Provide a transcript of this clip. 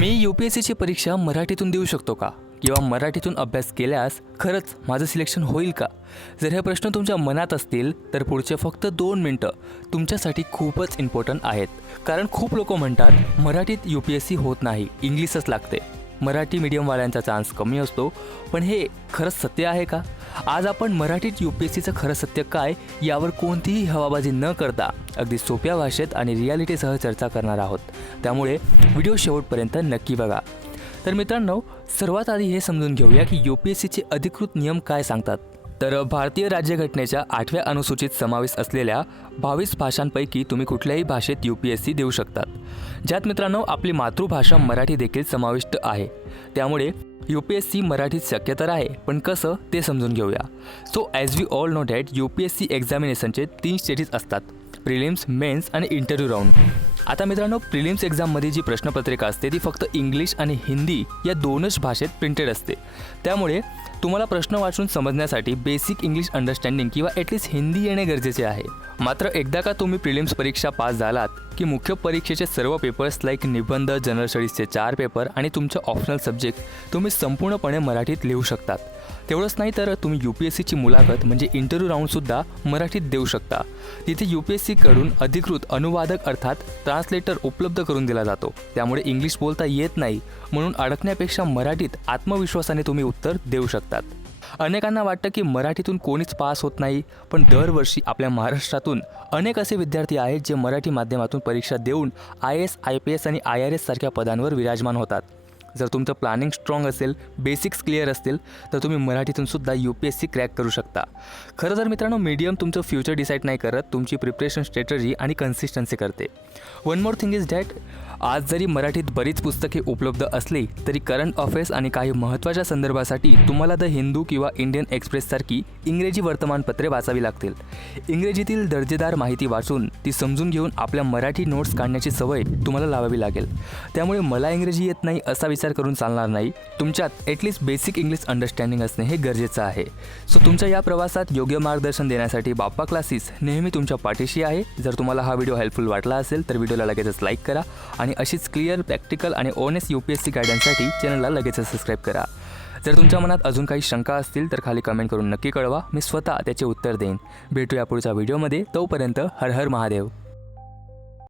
मी UPSCची परीक्षा मराठीतून देऊ शकतो का? किंवा मराठीतून अभ्यास केल्यास खरंच माझं सिलेक्शन होईल का? जर हे प्रश्न तुमच्या मनात असतील तर पुढचे फक्त 2 मिनटं तुमच्यासाठी खूपच इम्पॉर्टंट आहेत. कारण खूप लोक म्हणतात मराठीत UPSC होत नाही, इंग्लिशच लागते. मराठी मीडियमवाल्यांचा चान्स कमी असतो. पण हे खरंच सत्य आहे का? आज आपण मराठीत UPSCचं खरं सत्य काय यावर कोणतीही हवाबाजी न करता अगदी सोप्या भाषेत आणि रियालिटीसह चर्चा करणार आहोत. त्यामुळे व्हिडिओ शेवटपर्यंत नक्की बघा. तर मित्रांनो, सर्वात आधी हे समजून घेऊया की UPSCचे अधिकृत नियम काय सांगतात. तर भारतीय राज्यघटनेच्या 8व्या अनुसूचित समावेश असलेल्या 22 भाषांपैकी तुम्ही कुठल्याही भाषेत UPSC देऊ शकतात. ज्यात मित्रांनो आपली मातृभाषा मराठी देखील समाविष्ट आहे. त्यामुळे UPSC मराठीत शक्य तर आहे, पण कसं ते समजून घेऊया. So as we all know that UPSC एक्झामिनेशनचे 3 स्टेजेस असतात: प्रिलिम्स, मेन्स आणि इंटरव्ह्यू राऊंड. आता मित्रांनो, प्रिलिम्स एक्झाममध्ये जी प्रश्नपत्रिका असते ती फक्त इंग्लिश आणि हिंदी या 2च भाषेत प्रिंटेड असते. त्यामुळे तुम्हाला प्रश्न वाचून समजण्यासाठी बेसिक इंग्लिश अंडरस्टँडिंग किंवा ॲटलिस्ट हिंदी येणे गरजेचे आहे. मात्र एकदा का तुम्ही प्रिलिम्स परीक्षा पास झालात की मुख्य परीक्षेचे सर्व पेपर्स लाईक निबंध, जनरल स्टडीजचे 4 पेपर आणि तुमचे ऑप्शनल सब्जेक्ट तुम्ही संपूर्णपणे मराठीत लिहू शकतात. तेवढंच नाही तर तुम्ही UPSCची मुलाखत म्हणजे इंटरव्ह्यू राऊंडसुद्धा मराठीत देऊ शकता. तिथे UPSCकडून अधिकृत अनुवादक अर्थात ट्रान्सलेटर उपलब्ध करून दिला जातो. त्यामुळे इंग्लिश बोलता येत नाही म्हणून अडकण्यापेक्षा मराठीत आत्मविश्वासाने तुम्ही उत्तर देऊ शकतात. अनेकांना वाटतं की मराठीतून कोणीच पास होत नाही, पण दरवर्षी आपल्या महाराष्ट्रातून अनेक असे विद्यार्थी आहेत जे मराठी माध्यमातून परीक्षा देऊन IAS, IPS आणि IRS सारख्या पदांवर विराजमान होतात. जर तुमचं प्लॅनिंग स्ट्रॉंग असेल, बेसिक्स क्लिअर असतील तर तुम्ही मराठीतून सुद्धा UPSC क्रॅक करू शकता. खरं तर मित्रांनो, मीडियम तुमचं फ्युचर डिसाईड नाही करत, तुमची प्रिपरेशन स्ट्रॅटेजी आणि कन्सिस्टन्सी करते. One more thing is that आज जरी मराठीत बरीच पुस्तके उपलब्ध असली तरी करंट अफेअर्स आणि काही महत्त्वाच्या संदर्भासाठी तुम्हाला द हिंदू किंवा इंडियन एक्सप्रेससारखी इंग्रजी वर्तमानपत्रे वाचावी लागतील. इंग्रजीतील दर्जेदार माहिती वाचून ती समजून घेऊन आपल्या मराठी नोट्स काढण्याची सवय तुम्हाला लावावी लागेल. त्यामुळे मला इंग्रजी येत नाही असा विचार करून चालणार नाही. तुमच्यात ॲटलिस्ट बेसिक इंग्लिश अंडरस्टँडिंग असणे हे गरजेचं आहे. सो तुमच्या या प्रवासात योग्य मार्गदर्शन देण्यासाठी बाप्पा क्लासेस नेहमी तुमच्या पाठीशी आहे. जर तुम्हाला हा व्हिडिओ हेल्पफुल वाटला असेल तर व्हिडिओला लगेचच लाईक करा आणि अशीच क्लिअर, प्रॅक्टिकल आणि ऑनेस्ट UPSC गायडन्ससाठी चॅनलला लगेचच सबस्क्राईब करा. जर तुमच्या मनात अजून काही शंका असतील तर खाली कमेंट करून नक्की कळवा. मी स्वतः त्याचे उत्तर देईन. भेटूया पुढच्या व्हिडिओमध्ये. तोपर्यंत हर हर महादेव.